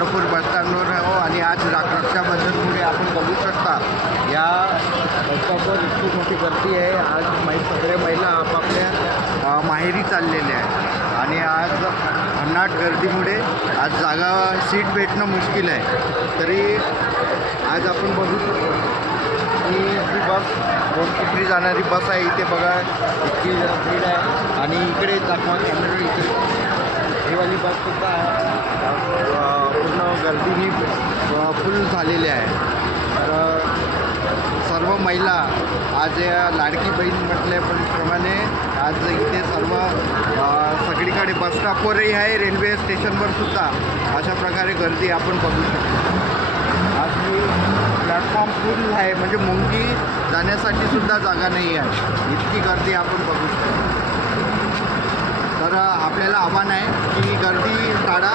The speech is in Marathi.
चंद्रपूर बस स्टँडवर आहो आणि आज रक्षाबंधनमुळे आपण बघू शकता या रस्त्यावर इतकी मोठी गर्दी आहे। आज सगळे महिला आपापल्या माहेरी चाललेल्या आहेत आणि आज भन्नाट गर्दीमुळे आज जागा सीट भेटणं मुश्किल आहे। तरी आज आपण बघू शकतो की ही बस कोणती जाणारी बस आहे। इथे बघा इतकी भीड आहे आणि इकडे दाखवा कॅमेरा, इकडे ही वाली बससुद्धा पूर्ण गर्दीने फुल झालेली आहे। तर सर्व महिला आज या लाडकी बहीण म्हटल्याप्रमाणे आज इथे सर्व सगळीकडे बस स्टॉपवरही आहे, रेल्वे स्टेशनवर सुद्धा अशा प्रकारे गर्दी आपण बघू शकतो। आज मी प्लॅटफॉर्म फुल आहे, म्हणजे मुंगी जाण्यासाठी सुद्धा जागा नाही आहे, इतकी गर्दी आपण बघू शकतो। तर आपल्याला आव्हान आहे की गर्दी टाळा।